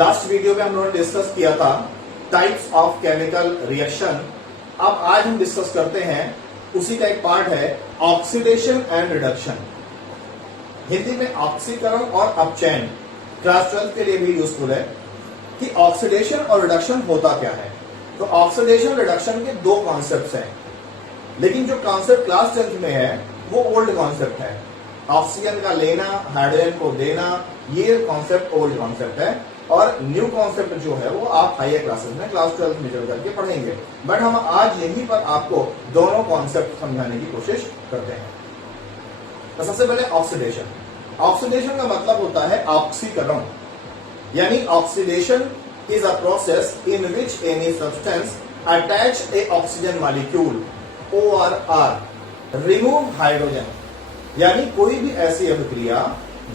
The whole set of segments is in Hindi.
लास्ट वीडियो में हम लोगों ने डिस्कस किया था टाइप्स ऑफ केमिकल रिएक्शन। अब आज हम डिस्कस करते हैं उसी का एक पार्ट है ऑक्सीडेशन एंड रिडक्शन। हिंदी में ऑक्सीकरण और अपचयन क्लास 12 के लिए भी यूजफुल है कि ऑक्सीडेशन और रिडक्शन होता क्या है। तो ऑक्सीडेशन रिडक्शन के दो कॉन्सेप्ट्स हैं, लेकिन जो कॉन्सेप्ट क्लास 10 में है वो ओल्ड कॉन्सेप्ट है। ऑक्सीजन का लेना, हाइड्रोजन को देना, ये कॉन्सेप्ट ओल्ड कॉन्सेप्ट है और न्यू कॉन्सेप्ट जो है वो आप हायर क्लासेस में क्लास 12 में चल करके पढ़ेंगे। बट हम आज यहीं पर आपको दोनों कॉन्सेप्ट समझाने की कोशिश करते हैं। तो सबसे पहले ऑक्सीडेशन। ऑक्सीडेशन का मतलब होता है ऑक्सीकरण, यानी oxidation is a process in which any substance attach A oxygen molecule OR remove hydrogen, यानी कोई भी ऐसी अभिक्रिया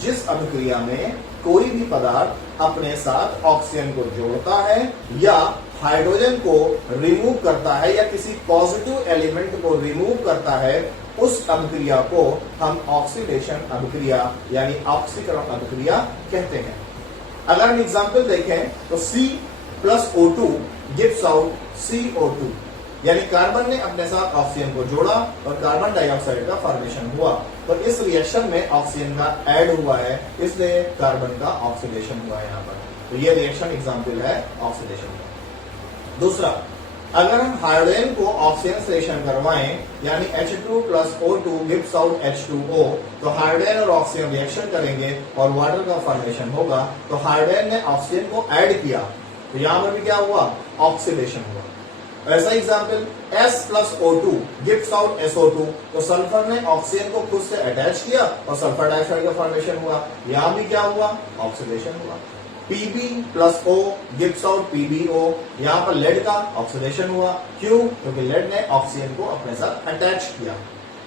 जिस अभिक्रिया में कोई भी पदार्थ अपने साथ ऑक्सीजन को जोड़ता है या हाइड्रोजन को रिमूव करता है या किसी पॉजिटिव एलिमेंट को रिमूव करता है, उस अभिक्रिया को हम ऑक्सीडेशन अभिक्रिया यानी ऑक्सीकरण अभिक्रिया कहते हैं। अगर हम एग्जाम्पल देखें तो C+O2 गिव्स आउट CO2, यानी कार्बन ने अपने साथ ऑक्सीजन को जोड़ा और कार्बन डाइऑक्साइड का फॉर्मेशन हुआ। तो इस रिएक्शन में ऑक्सीजन का ऐड हुआ है, इसलिए कार्बन का ऑक्सीडेशन हुआ है यहाँ पर। तो ये रिएक्शन एग्जाम्पल है ऑक्सीडेशन का। दूसरा, अगर हम हाइड्रोजन को ऑक्सीजन से रिएक्शन करवाएं, यानी H2+O2 गिव्स आउट H2O, तो हाइड्रोजन और ऑक्सीजन रिएक्शन करेंगे और वाटर का फॉर्मेशन होगा। तो हाइड्रोजन ने ऑक्सीजन को ऐड किया, तो यहां पर भी क्या हुआ? ऑक्सीडेशन हुआ। ऐसा example S+O2 gives out SO2, तो सल्फर ने ऑक्सीजन को खुद से अटैच किया और सल्फर डाइऑक्साइड का फॉर्मेशन हुआ। यहां भी क्या हुआ? ऑक्सीडेशन हुआ। Pb+O गिव्स आउट PbO, यहां पर लेड का ऑक्सीडेशन हुआ। क्यों? क्योंकि लेड ने ऑक्सीजन को अपने साथ अटैच किया,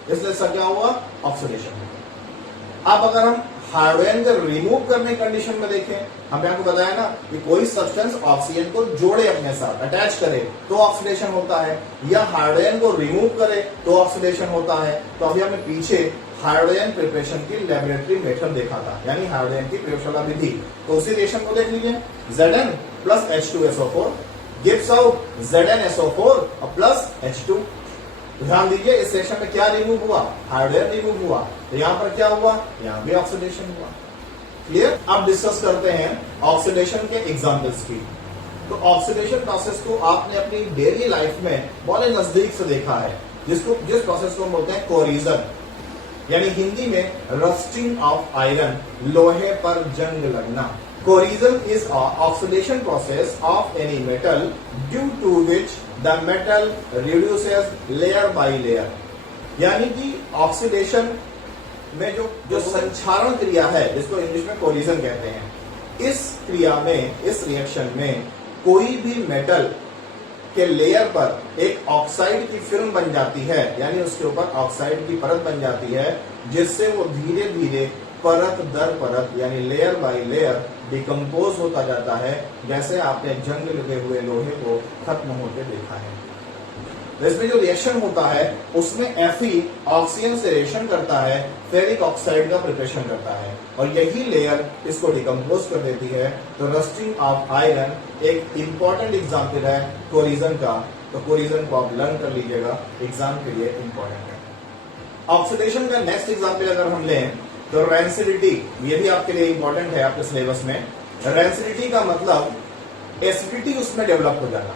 इसलिए सर क्या हुआ? ऑक्सीडेशन हुआ। अब अगर हम हाइड्रोजन को रिमूव करने कंडीशन में देखें, हमने आपको बताया ना कि कोई सब्सटेंस ऑक्सीजन को जोड़े अपने साथ, अटैच करे तो ऑक्सीडेशन होता है, या हाइड्रोजन को रिमूव करे तो ऑक्सीडेशन होता है। तो अभी हमने पीछे हाइड्रोजन प्रिपरेशन की लेबोरेटरी मेथड देखा था, यानी हाइड्रोजन की प्रयोगशाला विधि। तो उसी रिएक्शन को देख लीजिए, Zn+H2SO4 gives out ZnSO4 plus H2। ध्यान दीजिए, इस सेक्शन में क्या रिमूव हुआ? हाइड्रोजन रिमूव हुआ। तो यहां पर क्या हुआ? यहां भी ऑक्सीडेशन हुआ। क्लियर? अब डिस्कस करते हैं ऑक्सीडेशन के एग्जांपल्स की। तो ऑक्सीडेशन प्रोसेस को आपने अपनी डेली लाइफ में बहुत नजदीक से देखा है, जिस प्रोसेस को हम बोलते हैं कोरिजन, यानी हिंदी में रस्टिंग ऑफ आयरन, लोहे पर जंग लगना। Corrosion is an oxidation process of any metal due to which the metal reduces layer by layer, यानी कि ऑक्सीडेशन में जो संक्षारण क्रिया है, जिसको इंग्लिश में कोरिजन कहते हैं, इस क्रिया में, इस रिएक्शन में कोई भी मेटल के लेयर पर एक ऑक्साइड की फिल्म बन जाती है, यानी उसके ऊपर ऑक्साइड की परत बन जाती है, जिससे वो धीरे धीरे परत दर परत यानी लेयर बाय लेयर डिकम्पोज होता जाता है, जैसे आपने जंग लगे हुए लोहे को खत्म होते देखा है। इसमें जो रिएक्शन होता है उसमें Fe ऑक्सीजन से रिएक्शन करता है, फेरिक ऑक्साइड का प्रिपरेशन करता है और यही लेयर इसको डिकम्पोज कर देती है। तो रस्टिंग ऑफ आयरन एक इंपॉर्टेंट एग्जाम्पल है कोरिजन का। तो कोरिजन को आप लर्न कर लीजिएगा, एग्जाम के लिए इंपॉर्टेंट है। ऑक्सीडेशन का नेक्स्ट एग्जाम्पल अगर हम लें तो रेंसिडिटी, ये भी आपके लिए इंपॉर्टेंट है आपके सिलेबस में। रेंसिडिटी का मतलब एसिडिटी उसमें डेवलप हो जाना।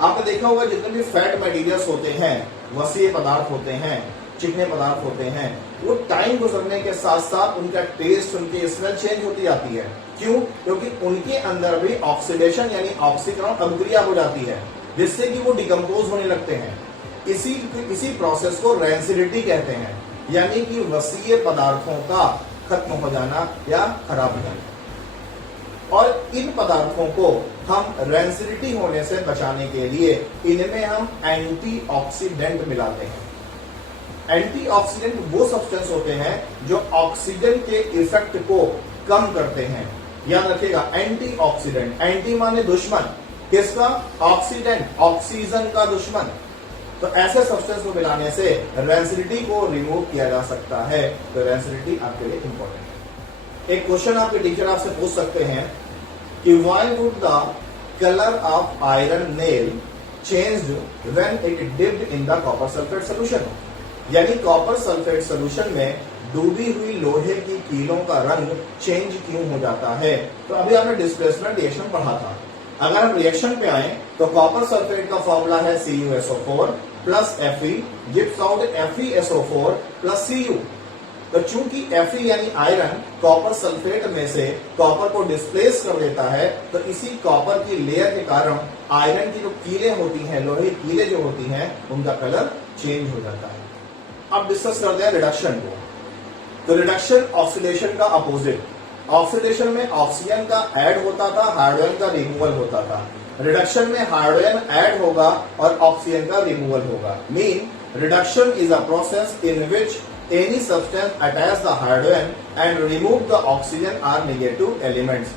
आपने देखा होगा जितने भी फैट मटेरियल्स होते हैं, वसीय पदार्थ होते हैं, चिकने पदार्थ होते हैं, वो टाइम गुजरने के साथ साथ उनका टेस्ट, उनकी स्मेल चेंज होती जाती है। क्यों? क्योंकि उनके अंदर भी ऑक्सीडेशन यानी ऑक्सीकरण अभिक्रिया हो जाती है, जिससे कि वो डिकम्पोज होने लगते हैं। इसी प्रोसेस को रेंसिडिटी कहते हैं, यानी कि वसीय पदार्थों का खत्म हो जाना या खराब हो जाना। और इन पदार्थों को हम रेंसिडिटी होने से बचाने के लिए इनमें हम एंटीऑक्सीडेंट मिलाते हैं। एंटीऑक्सीडेंट वो सब्सटेंस होते हैं जो ऑक्सीजन के इफेक्ट को कम करते हैं। याद रखिएगा, एंटीऑक्सीडेंट, एंटी माने दुश्मन, किसका? ऑक्सीडेंट, ऑक्सीजन का दुश्मन। तो ऐसे सब्सटेंस को मिलाने से रेंसिडिटी को रिमूव किया जा सकता है। तो रेंसिडिटी आपके लिए इंपॉर्टेंट है। एक क्वेश्चन आपके टीचर आपसे पूछ सकते हैं कि why would the color of iron nail changed when it dipped in the copper sulfate solution? यानी कॉपर सल्फेट सोल्यूशन में डूबी हुई लोहे की कीलों का रंग चेंज क्यों हो जाता है? तो अभी आपने डिस्प्लेसमेंट रिएक्शन पढ़ा था। अगर हम रिएक्शन पे आए तो कॉपर सल्फेट का फॉर्मूला है CuSO4 plus Fe, gives out FeSO4 plus Cu। तो चूंकि Fe यानी आयरन कॉपर सल्फेट में से कॉपर को डिस्प्लेस कर देता है, तो इसी कॉपर की लेयर के कारण आयरन की जो कीलें होती हैं, लोहे की कीलें जो होती हैं, उनका कलर चेंज हो जाता है। अब डिस्कस करते हैं रिडक्शन को। तो रिडक्शन ऑक्सीडेशन का अपोजिट। ऑक्सीडेशन में ऑक्सीजन का ऐड होता था, हाइड्रोजन का रिमूवल होता था। रिडक्शन में हाइड्रोजन ऐड होगा और ऑक्सीजन का रिमूवल होगा। Mean reduction is a process in which any substance attach the hydrogen and remove the oxygen or negative elements.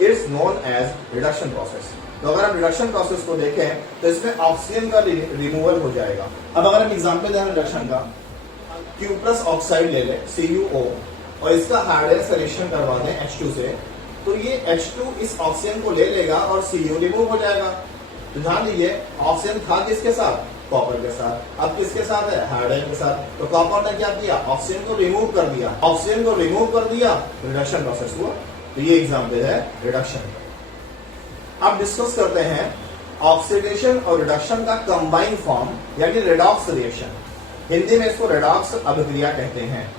It's known as reduction process. तो अगर हम रिडक्शन प्रोसेस को देखें तो इसमें ऑक्सीजन का रिमूवल हो जाएगा। अब अगर हम एग्जांपल दें रिडक्शन का, क्यूप्रस ऑक्साइड ले लें CuO और इसका हाइड्रोजन से रिएक्शन करवा दें H2 से, तो ये H2 इस ऑक्सीजन को ले लेगा और Cu रिमूव हो जाएगा। तो ध्यान दीजिए, ऑक्सीजन था किसके साथ? कॉपर के साथ। अब किसके साथ है? हाइड्रोजन के साथ। तो कॉपर ने क्या किया? ऑक्सीजन को रिमूव कर दिया। ऑक्सीजन को रिमूव कर दिया, रिडक्शन प्रोसेस हुआ। तो ये एग्जांपल है रिडक्शन। अब डिस्कस करते हैं ऑक्सीडेशन और रिडक्शन का कंबाइंड फॉर्म, यानी रेडॉक्स रिएक्शन। हिंदी में इसको रेडॉक्स अभिक्रिया कहते हैं।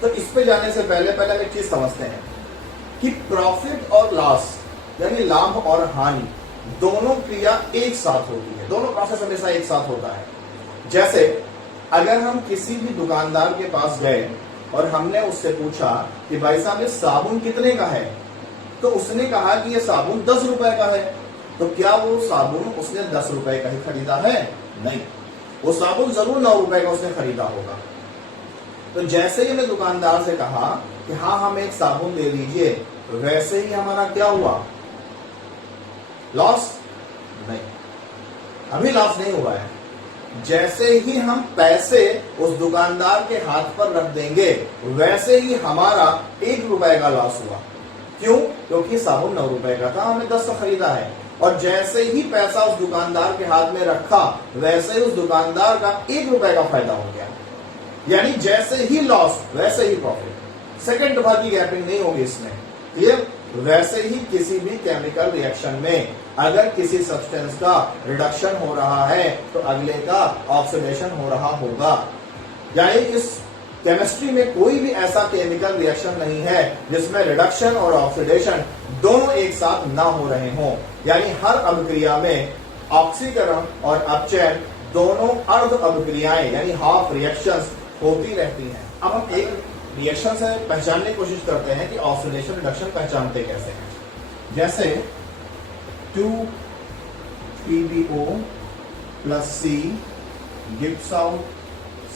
तो इस पे जाने से पहले हम एक चीज समझते हैं कि प्रॉफिट और लॉस, यानी लाभ और हानि, दोनों क्रिया एक साथ होती है। दोनों प्रोसेस हमेशा एक साथ होता है। जैसे अगर हम किसी भी दुकानदार के पास गए और हमने उससे पूछा कि भाई साहब ये साबुन कितने का है, तो उसने कहा कि ये साबुन 10 रुपए का है। तो क्या वो साबुन उसने 10 रुपए का ही खरीदा है? नहीं, वो साबुन जरूर 9 रुपए का उसने खरीदा होगा। तो जैसे ही हमने दुकानदार से कहा कि हाँ हमें एक साबुन दे दीजिए, वैसे ही हमारा क्या हुआ? लॉस? नहीं, अभी लॉस नहीं हुआ है। जैसे ही हम पैसे उस दुकानदार के हाथ पर रख देंगे, वैसे ही हमारा 1 रुपए का लॉस हुआ। क्यों? क्योंकि साबुन 9 रुपए का था, हमने 10 का खरीदा है। और जैसे ही पैसा उस दुकानदार के हाथ में रखा, वैसे ही उस दुकानदार का 1 रुपए का फायदा हो गया। यानी जैसे ही लॉस वैसे ही प्रॉफिट। सेकंड बार की गैपिंग नहीं होगी इसमें। क्लियर? वैसे ही किसी भी केमिकल रिएक्शन में अगर किसी सब्सटेंस का रिडक्शन हो रहा है, तो अगले का ऑक्सीडेशन हो रहा होगा। यानी इस केमिस्ट्री में कोई भी ऐसा केमिकल रिएक्शन नहीं है जिसमें रिडक्शन और ऑक्सीडेशन दोनों एक साथ ना हो रहे हों। यानी हर अभिक्रिया में ऑक्सीकरण और अपचयन दोनों अर्ध अभिक्रियाएं यानी हाफ रिएक्शंस होती रहती हैं। अब हम एक रिएक्शन से पहचानने की कोशिश करते हैं कि ऑक्सीडेशन रिडक्शन पहचानते कैसे हैं। जैसे 2PbO plus C gives out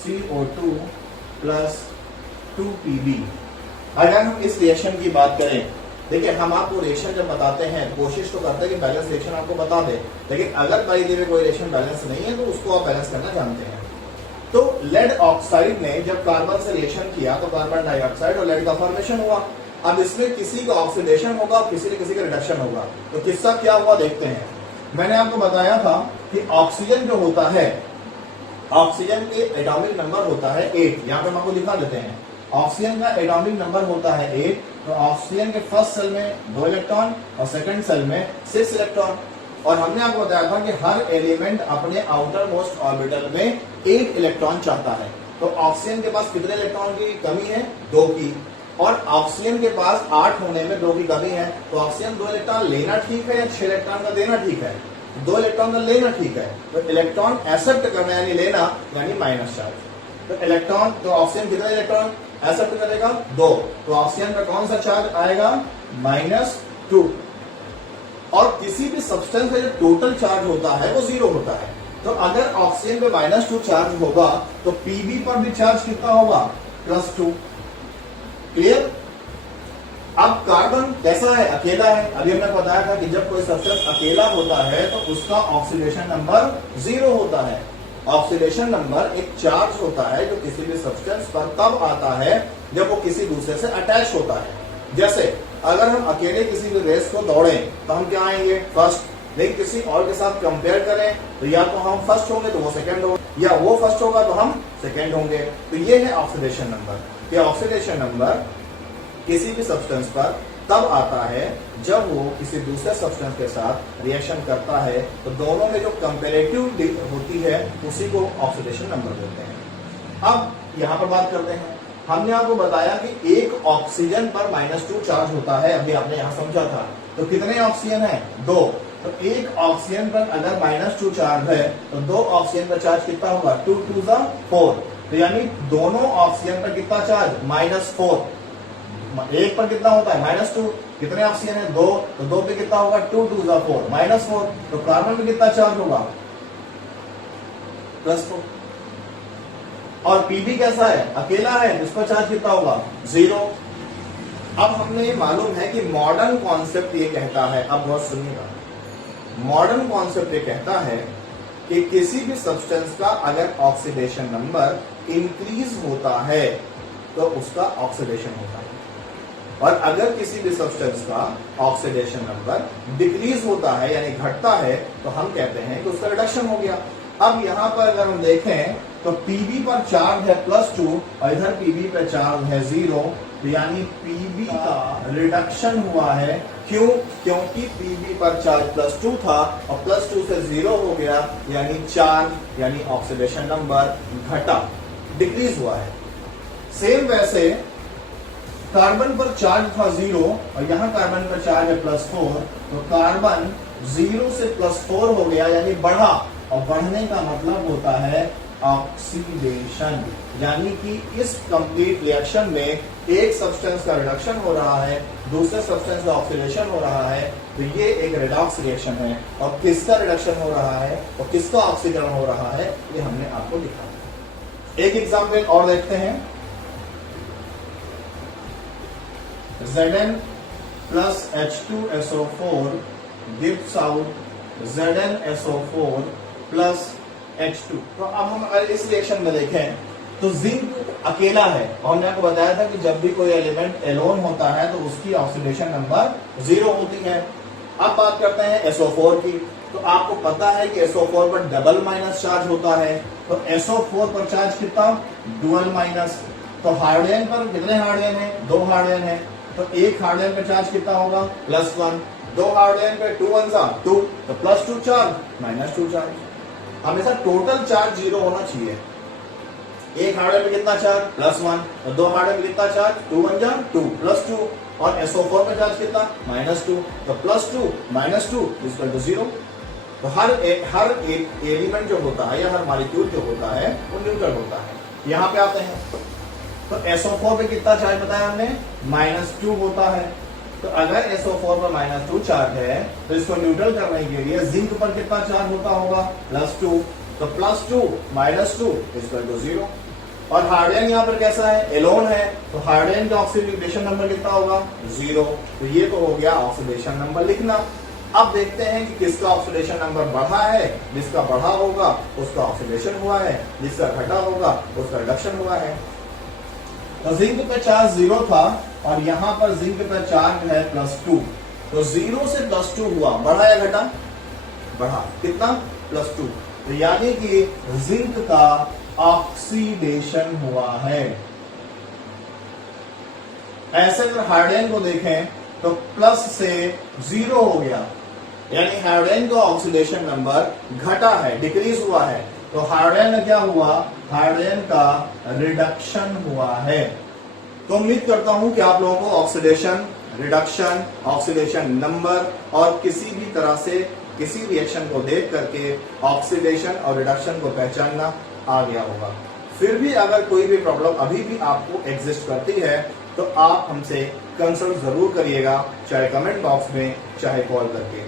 CO2 plus 2Pb। अगर हम इस रिएक्शन की बात करें, देखिए हम आपको रिएक्शन जब बताते हैं कोशिश तो करते हैं कि बैलेंस रिएक्शन आपको बता दें, लेकिन अगर बाई द वे कोई रिएक्शन बैलेंस नहीं है तो उसको आप बैलेंस करना जानते हैं। तो लेड ऑक्साइड ने जब कार्बन से रिएक्शन किया तो कार्बन डाइऑक्साइड और लेड का फॉर्मेशन हुआ। अब इसमें किसी का ऑक्सीडेशन होगा और किसी का रिडक्शन होगा। तो किस्सा क्या हुआ देखते हैं। मैंने आपको बताया था कि ऑक्सीजन जो होता है, ऑक्सीजन के एटॉमिक नंबर होता है 8। यहां पे हम आपको दिखा देते हैं। ऑक्सीजन का एटॉमिक नंबर होता है 8। तो ऑक्सीजन के फर्स्ट सेल में 2 इलेक्ट्रॉन और सेकंड सेल में 6 इलेक्ट्रॉन। और हमने आपको बताया था कि हर एलिमेंट अपने आउटर मोस्ट ऑर्बिटल में 8 इलेक्ट्रॉन चाहता है। तो ऑक्सीजन के पास कितने इलेक्ट्रॉन की कमी है? 2 की। और ऑक्सीजन के पास 8 होने में 2 की कमी है। तो ऑक्सीजन 2 इलेक्ट्रॉन लेना ठीक है या 6 इलेक्ट्रॉन का देना ठीक है? 2 इलेक्ट्रॉन का लेना ठीक है। तो इलेक्ट्रॉन एक्सेप्ट करना यानी लेना यानी माइनस चार्ज। तो इलेक्ट्रॉन, तो ऑक्सीजन कितने इलेक्ट्रॉन एक्सेप्ट करेगा? 2। तो ऑक्सीजन का कौन सा चार्ज आएगा? -2। और किसी भी सब्सटेंस का जो टोटल चार्ज होता है वो 0 होता है। तो अगर ऑक्सीजन पे -2 चार्ज होगा तो Pb पर भी चार्ज कितना होगा? +2। क्लियर? अब कार्बन कैसा है? अकेला है। अभी हमने बताया था कि जब कोई सब्सटेंस अकेला होता है तो उसका ऑक्सीडेशन नंबर 0 होता है। ऑक्सीडेशन नंबर एक चार्ज होता है जो किसी भी सब्सटेंस पर तब आता है जब वो किसी दूसरे से अटैच होता है। जैसे अगर हम अकेले किसी भी रेस को दौड़ें तो हम क्या आएंगे, फर्स्ट। लेकिन किसी और के साथ कंपेयर करें तो या तो हम फर्स्ट होंगे तो वो सेकंड होगा, या वो फर्स्ट होगा तो हम सेकंड होंगे। तो ये है ऑक्सीडेशन नंबर। ये ऑक्सीडेशन नंबर किसी भी सब्सटेंस पर तब आता है जब वो किसी दूसरे सब्सटेंस के साथ रिएक्शन करता है, तो दोनों में जो कंपैरेटिव होती है उसी को ऑक्सीडेशन नंबर बोलते हैं। अब यहां पर बात करते हैं। हमने आपको बताया कि एक ऑक्सीजन पर -2 चार्ज होता है, अभी आपने यहां समझा था। तो कितने ऑक्सीजन है, 2। तो एक ऑक्सीजन पर अगर -2 चार्ज है तो 2 ऑक्सीजन का चार्ज कितना होगा, 2 2 4। तो यानी दोनों ऑक्सीजन पर कितना चार्ज, -4। एक पर कितना होता है, -2। कितने ऑक्सीजन है, 2। तो 2 पे कितना होगा, 2 2 4, -4। तो कार्बन पे कितना चार्ज होगा, +4। और पीबी कैसा है, अकेला है, इस पर चार्ज कितना होगा, 0। अब हमने मालूम है कि मॉडर्न कॉन्सेप्ट ये कहता है, अब बहुत सुनिएगा, मॉडर्न कॉन्सेप्ट ये कहता है कि किसी भी सब्सटेंस का अगर ऑक्सीडेशन नंबर इंक्रीज होता है तो उसका ऑक्सीडेशन होता है, और अगर किसी भी सब्सटेंस का ऑक्सीडेशन नंबर डिक्रीज होता है यानी घटता है तो हम कहते हैं कि उसका रिडक्शन हो गया। अब यहां पर अगर हम देखें तो पीबी पर चार्ज है +2 और इधर पीबी पर चार्ज है 0, तो यानी पीबी का रिडक्शन हुआ है। क्यों, क्योंकि पीबी पर चार्ज +2 था और +2 से 0 हो गया, यानी चार्ज यानी ऑक्सीडेशन नंबर घटा, डिक्रीज हुआ है। सेम वैसे कार्बन पर चार्ज था 0 और यहां कार्बन पर चार्ज है +4, तो कार्बन 0 से +4 हो गया यानी बढ़ा, और बढ़ने का मतलब होता है ऑक्सीडेशन, यानी कि इस कंप्लीट रिएक्शन में एक सब्सटेंस का रिडक्शन हो रहा है, दूसरे सब्सटेंस का ऑक्सीडेशन हो रहा है, तो ये एक रिडॉक्स रिएक्शन है। और किसका रिडक्शन हो रहा है और किसका ऑक्सीकरण हो रहा है ये हमने आपको दिखाया। एक एग्जाम्पल और देखते हैं, Zn plus H2SO4 gives out ZnSO4 plus H2। तो अब हम अगर इस रिएक्शन में देखें तो जिंक अकेला है, और हमने आपको बताया था कि जब भी कोई एलिमेंट एलोन होता है तो उसकी ऑक्सीडेशन नंबर 0 होती है। अब बात करते हैं SO4 की। तो आपको पता है कि SO4 पर डबल माइनस चार्ज होता है, तो SO4 पर चार्ज कितना, डुअल माइनस। तो हाइड्रोजन पर कितने हाइड्रोजन है, 2 हाइड्रोजन है, तो एक हाइड्रोजन पर चार्ज कितना होगा, +1। 2 हाइड्रोजन पे 2 1 2, तो +2 चार्ज, -2 चार्ज। हमेशा टोटल चार्ज 0 होना चाहिए। एक हाइड्रोजन पे कितना चार्ज, +1, तो 2 हाइड्रोजन पे कितना चार्ज, 2 1 2, +2, और SO4 पे चार्ज कितना, -2, तो +2 -2 = 0। तो हर एक एलिमेंट जो होता है या हर मॉलिक्यूल जो होता है वो न्यूट्रल होता है। यहां पे आते हैं तो SO4 पे कितना चार्ज बताया हमने, -2 होता है। तो अगर SO4 पर -2 चार्ज है तो इसको न्यूट्रल करने के लिए जिंक पर कितना चार्ज होता होगा, +2, तो +2 -2 = 0। और हाइड्रोजन यहाँ पर कैसा है, एलोन है, तो हाइड्रोजन का ऑक्सीडेशन नंबर कितना होगा, 0। तो ये तो हो गया ऑक्सीडेशन नंबर लिखना। अब देखते हैं कि किसका ऑक्सीडेशन नंबर बढ़ा है, जिसका बढ़ा होगा उसका ऑक्सीडेशन हुआ है, जिसका घटा होगा उसका रिडक्शन हुआ है। तो जिंक पे चार्ज 0 था और यहां पर जिंक पे चार्ज है +2, तो 0 से +2 हुआ, बढ़ा या घटा, बढ़ा, कितना, +2। तो यानी कि जिंक का ऑक्सीडेशन हुआ है। ऐसे अगर हाइड्रोजन को देखें तो प्लस से 0 हो गया, यानी हाइड्रोजन का ऑक्सीडेशन नंबर घटा है, डिक्रीज हुआ है। तो हाइड्रोजन में क्या हुआ, हाइड्रोजन का रिडक्शन हुआ है। तो उम्मीद करता हूं कि आप लोगों को ऑक्सीडेशन, रिडक्शन, ऑक्सीडेशन नंबर और किसी भी तरह से किसी रिएक्शन को देख करके ऑक्सीडेशन और रिडक्शन को पहचानना आ गया होगा। फिर भी अगर कोई भी प्रॉब्लम अभी भी आपको एग्जिस्ट करती है तो आप हमसे कंसल्ट जरूर करिएगा, चाहे कमेंट बॉक्स में चाहे कॉल करके।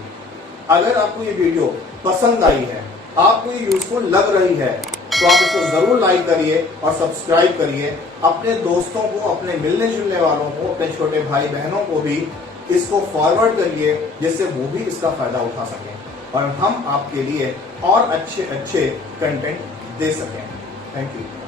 अगर आपको ये वीडियो पसंद आई है, आपको ये यूजफुल लग रही है, तो आप इसको जरूर लाइक करिए और सब्सक्राइब करिए। अपने दोस्तों को, अपने मिलने जुलने वालों को, अपने छोटे भाई बहनों को भी इसको फॉरवर्ड करिए, जिससे वो भी इसका फायदा उठा सकें और हम आपके लिए और अच्छे कंटेंट दे सकें। Thank you.